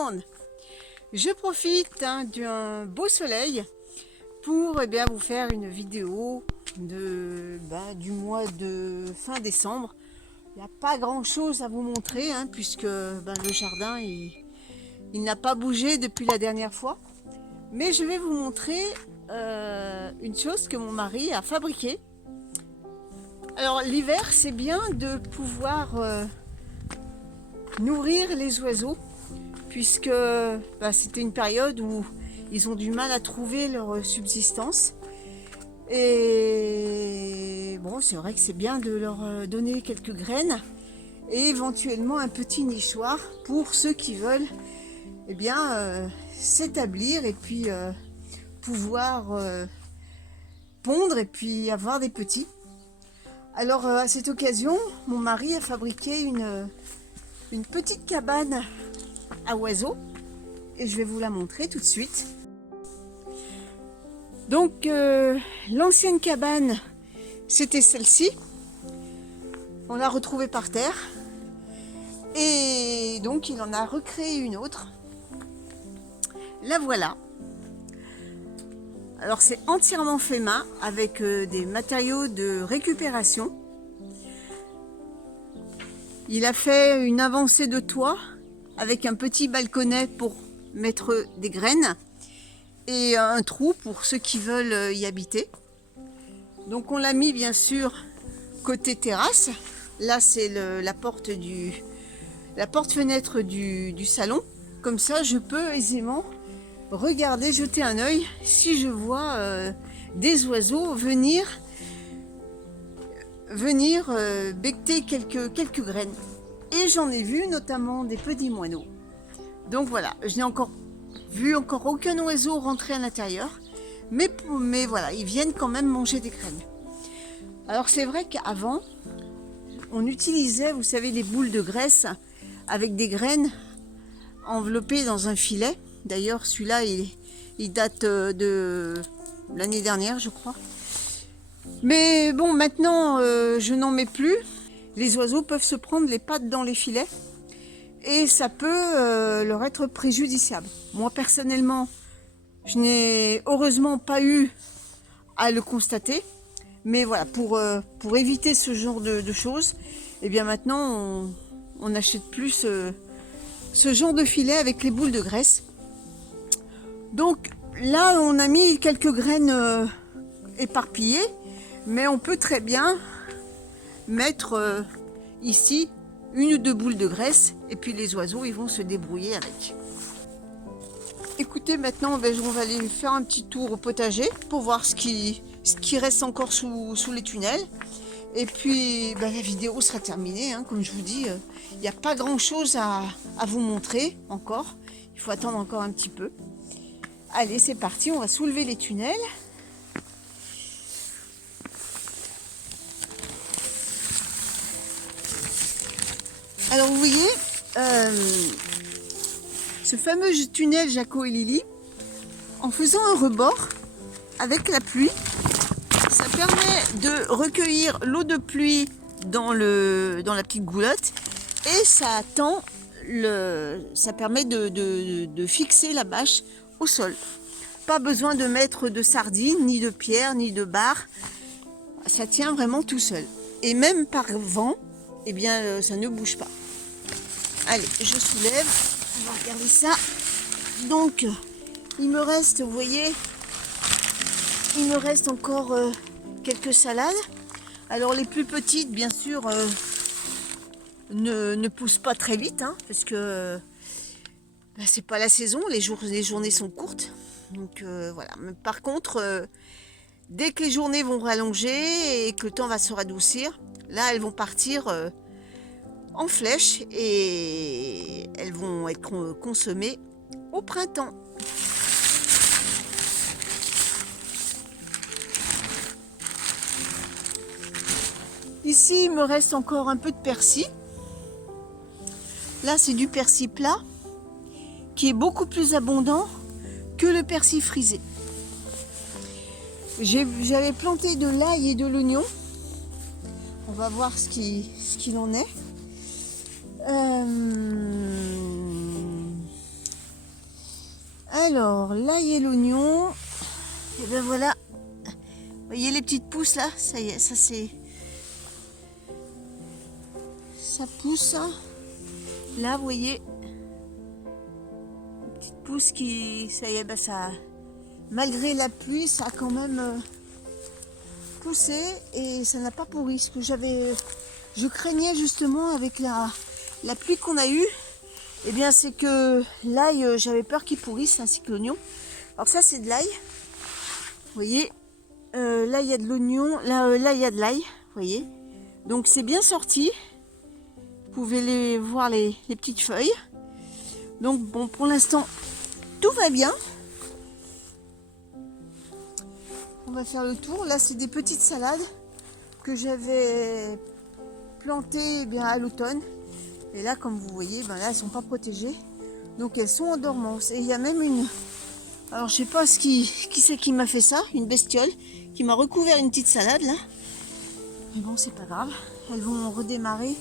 monde. Je profite d'un beau soleil pour vous faire une vidéo du mois de fin décembre. Il n'y a pas grand chose à vous montrer puisque le jardin il n'a pas bougé depuis la dernière fois. Mais je vais vous montrer une chose que mon mari a fabriquée. Alors l'hiver, c'est bien de pouvoir nourrir les oiseaux, puisque c'était une période où ils ont du mal à trouver leur subsistance. Et bon, c'est vrai que c'est bien de leur donner quelques graines et éventuellement un petit nichoir pour ceux qui veulent s'établir et puis pouvoir pondre et puis avoir des petits. Alors à cette occasion, mon mari a fabriqué une petite cabane à oiseaux et je vais vous la montrer tout de suite. Donc l'ancienne cabane, c'était celle-ci. On l'a retrouvée par terre et donc il en a recréé une autre. La voilà. Alors c'est entièrement fait main avec des matériaux de récupération. Il a fait une avancée de toit avec un petit balconnet pour mettre des graines et un trou pour ceux qui veulent y habiter. Donc on l'a mis bien sûr côté terrasse. Là c'est la porte-fenêtre du salon. Comme ça je peux aisément regarder, jeter un œil si je vois des oiseaux venir becqueter quelques graines. Et j'en ai vu notamment des petits moineaux. Donc voilà, je n'ai encore aucun oiseau rentrer à l'intérieur, mais voilà, ils viennent quand même manger des graines. Alors c'est vrai qu'avant, on utilisait, vous savez, les boules de graisse avec des graines enveloppées dans un filet. D'ailleurs, celui-là, il date de l'année dernière, je crois. Mais bon, maintenant, je n'en mets plus. Les oiseaux peuvent se prendre les pattes dans les filets et ça peut leur être préjudiciable. Moi, personnellement, je n'ai heureusement pas eu à le constater. Mais voilà, pour éviter ce genre de choses, maintenant, on n'achète plus ce genre de filet avec les boules de graisse. Donc là, on a mis quelques graines éparpillées, mais on peut très bien mettre ici une ou deux boules de graisse et puis les oiseaux, ils vont se débrouiller avec. Écoutez, maintenant, on va aller faire un petit tour au potager pour voir ce qui reste encore sous les tunnels. Et puis, la vidéo sera terminée. Comme je vous dis, il n'y a pas grand-chose à vous montrer encore. Il faut attendre encore un petit peu. Allez, c'est parti, on va soulever les tunnels. Alors vous voyez, ce fameux tunnel Jaco et Lily, en faisant un rebord avec la pluie, ça permet de recueillir l'eau de pluie dans la petite goulotte et ça permet de fixer la bâche au sol. Pas besoin de mettre de sardines, ni de pierres, ni de barres. Ça tient vraiment tout seul. Et même par vent, ça ne bouge pas. Allez, je soulève. On va regarder ça. Donc, il me reste, vous voyez, encore quelques salades. Alors, les plus petites, bien sûr, ne poussent pas très vite, parce que c'est pas la saison, les journées sont courtes. Donc voilà. Mais par contre, dès que les journées vont rallonger et que le temps va se radoucir, là elles vont partir en flèche et elles vont être consommées au printemps. Ici, il me reste encore un peu de persil. Là, c'est du persil plat qui est beaucoup plus abondant que le persil frisé. J'avais planté de l'ail et de l'oignon. On va voir ce qu'il en est. Alors, l'ail et l'oignon. Et ben voilà. Vous voyez les petites pousses là? Ça y est, ça c'est... Ça pousse. Là, vous voyez. Une petite pousse qui... Ça y est, ben ça... Malgré la pluie, ça a quand même poussé et ça n'a pas pourri. Ce que je craignais justement avec la pluie qu'on a eue, eh bien c'est que l'ail, j'avais peur qu'il pourrisse ainsi que l'oignon. Alors ça c'est de l'ail. Vous voyez, là il y a de l'oignon, là il y a de l'ail. Vous voyez. Donc c'est bien sorti. Vous pouvez voir les petites feuilles. Donc bon, pour l'instant, tout va bien. On va faire le tour. Là, c'est des petites salades que j'avais plantées bien à l'automne. Et là, comme vous voyez, ben là, elles sont pas protégées. Donc, elles sont en dormance. Et il y a même une... Alors, je sais pas qui c'est qui m'a fait ça. Une bestiole qui m'a recouvert une petite salade, là. Mais bon, c'est pas grave. Elles vont redémarrer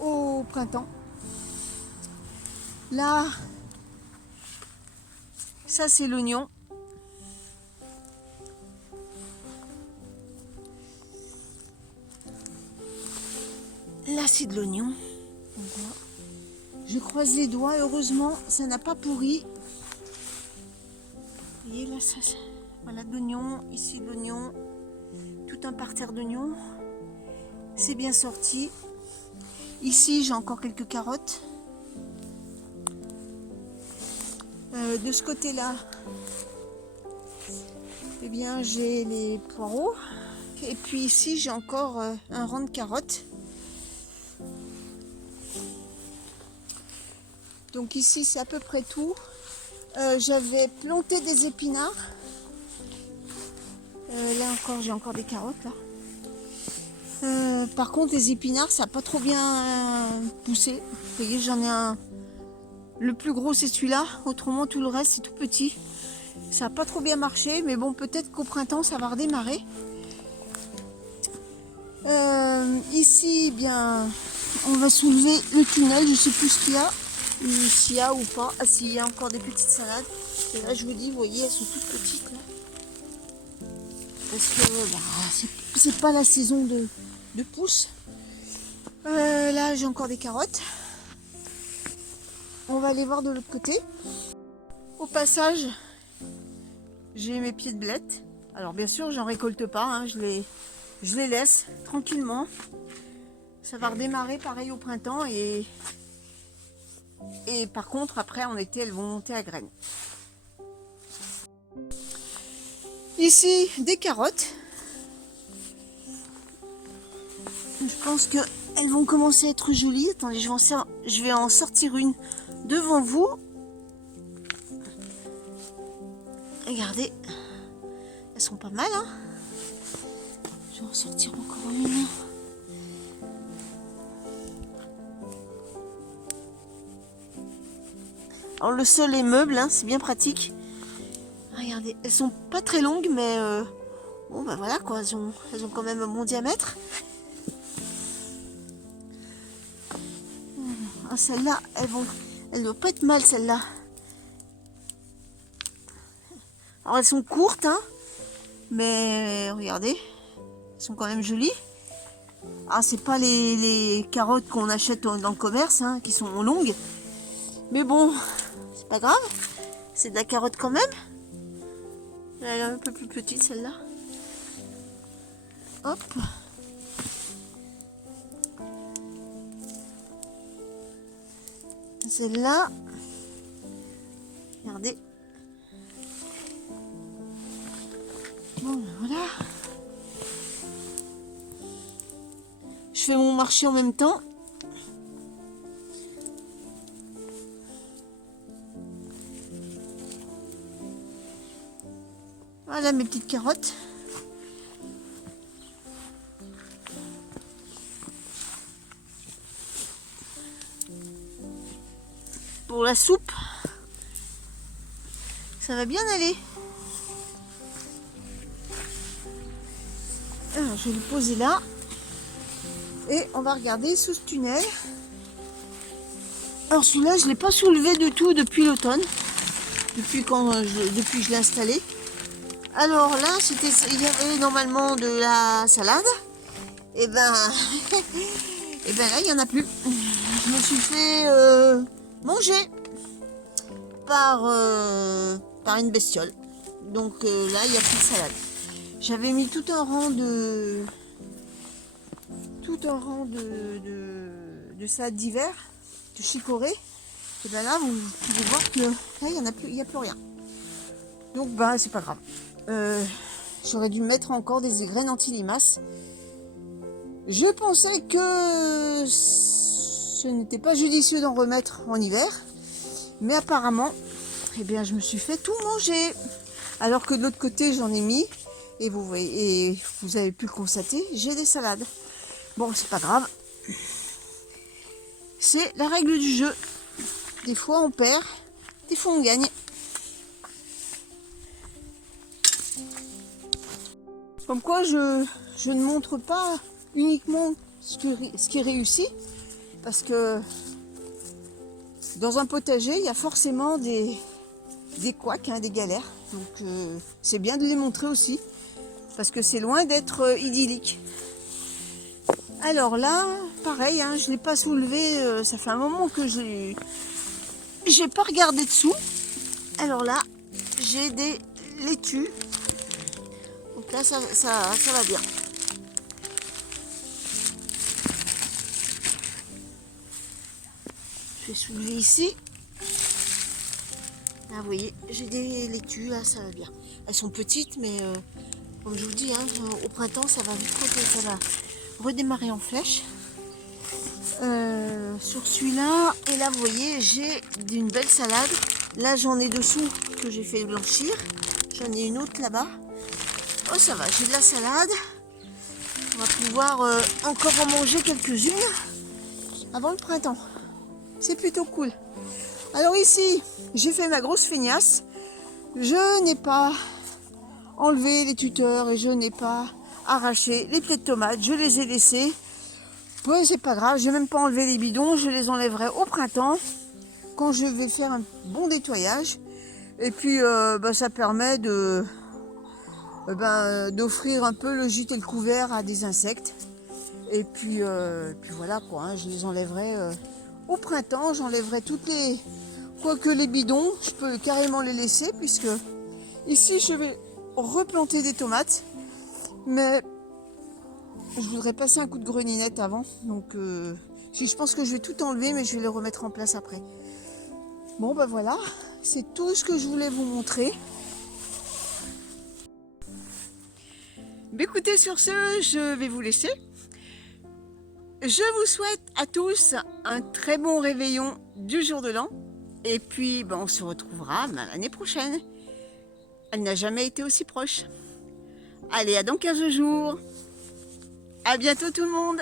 au printemps. Là, ça, c'est l'oignon. Là, c'est de l'oignon. Je croise les doigts. Heureusement, ça n'a pas pourri. Vous voyez, là, ça, voilà de l'oignon. Ici, de l'oignon. Tout un parterre d'oignons. C'est bien sorti. Ici, j'ai encore quelques carottes. De ce côté-là, eh bien, j'ai les poireaux. Et puis ici, j'ai encore un rang de carottes. Donc ici, c'est à peu près tout. J'avais planté des épinards. Là encore, j'ai encore des carottes. Là. Par contre, les épinards, ça n'a pas trop bien poussé. Vous voyez, j'en ai un... Le plus gros, c'est celui-là. Autrement, tout le reste, c'est tout petit. Ça n'a pas trop bien marché. Mais bon, peut-être qu'au printemps, ça va redémarrer. Ici, bien, on va soulever le tunnel. Je ne sais plus ce qu'il y a. S'il y a ou pas. Ah, s'il y a encore des petites salades. Et là, je vous dis, vous voyez, elles sont toutes petites. Là. Parce que bah, c'est pas la saison de pousses. Là, j'ai encore des carottes. On va aller voir de l'autre côté. Au passage, j'ai mes pieds de blettes. Alors, bien sûr, j'en récolte pas. Hein, je les laisse tranquillement. Ça va redémarrer pareil au printemps. Et par contre, après, en été, elles vont monter à graines. Ici, des carottes. Je pense qu'elles vont commencer à être jolies. Attendez, je vais en sortir une devant vous. Regardez. Elles sont pas mal, hein. Je vais en sortir encore une. Alors le sol est meuble, hein, c'est bien pratique. Regardez, elles sont pas très longues, mais bon ben voilà quoi, elles ont quand même un bon diamètre. Ah, celles-là, elles doivent pas être mal celles-là. Alors elles sont courtes, hein, mais regardez, elles sont quand même jolies. Ah, c'est pas les carottes qu'on achète dans le commerce, hein, qui sont longues. Mais bon, c'est pas grave. C'est de la carotte quand même. Elle est un peu plus petite celle-là. Hop. Celle-là. Regardez. Bon, voilà. Je fais mon marché en même temps. Voilà mes petites carottes. Pour la soupe, ça va bien aller. Alors, je vais le poser là. Et on va regarder sous ce tunnel. Alors celui-là, je ne l'ai pas soulevé du tout depuis l'automne. depuis depuis que je l'ai installé. Alors là, il y avait normalement de la salade. Et ben, et ben là, il n'y en a plus. Je me suis fait manger par une bestiole. Donc là, il n'y a plus de salade. J'avais mis tout un rang de salade d'hiver, de chicorée. Et ben là, vous pouvez voir que là, il n'y a plus rien. Donc bah c'est pas grave. J'aurais dû mettre encore des graines anti-limaces. Je pensais que ce n'était pas judicieux d'en remettre en hiver, mais apparemment, eh bien, je me suis fait tout manger. Alors que de l'autre côté, j'en ai mis, et vous voyez, et vous avez pu le constater, j'ai des salades. Bon, c'est pas grave. C'est la règle du jeu. Des fois on perd, des fois on gagne. Comme quoi je ne montre pas uniquement ce qui réussit, parce que dans un potager, il y a forcément des couacs, des galères. Donc c'est bien de les montrer aussi, parce que c'est loin d'être idyllique. Alors là, pareil, je ne l'ai pas soulevé, ça fait un moment que j'ai pas regardé dessous. Alors là, j'ai des laitues. Donc là, ça va bien. Je vais soulever ici. Là, vous voyez, j'ai des laitues, là, ça va bien. Elles sont petites, mais comme je vous dis, au printemps, ça va vite redémarrer en flèche. Sur celui-là, et là, vous voyez, j'ai une belle salade. Là, j'en ai dessous que j'ai fait blanchir. J'en ai une autre là-bas. Oh, ça va, j'ai de la salade. On va pouvoir encore en manger quelques-unes avant le printemps. C'est plutôt cool. Alors ici, j'ai fait ma grosse feignasse. Je n'ai pas enlevé les tuteurs et je n'ai pas arraché les pieds de tomates. Je les ai laissés. Ouais, c'est pas grave, je n'ai même pas enlevé les bidons. Je les enlèverai au printemps quand je vais faire un bon nettoyage. Et puis ça permet d'offrir un peu le gîte et le couvert à des insectes. Et puis voilà quoi, je les enlèverai au printemps. J'enlèverai quoique les bidons, je peux carrément les laisser, puisque ici je vais replanter des tomates, mais je voudrais passer un coup de greninette avant. Donc je pense que je vais tout enlever, mais je vais les remettre en place après. Bon ben voilà, c'est tout ce que je voulais vous montrer. Mais écoutez, sur ce, je vais vous laisser. Je vous souhaite à tous un très bon réveillon du jour de l'an. Et puis, on se retrouvera l'année prochaine. Elle n'a jamais été aussi proche. Allez, à dans 15 jours. À bientôt tout le monde.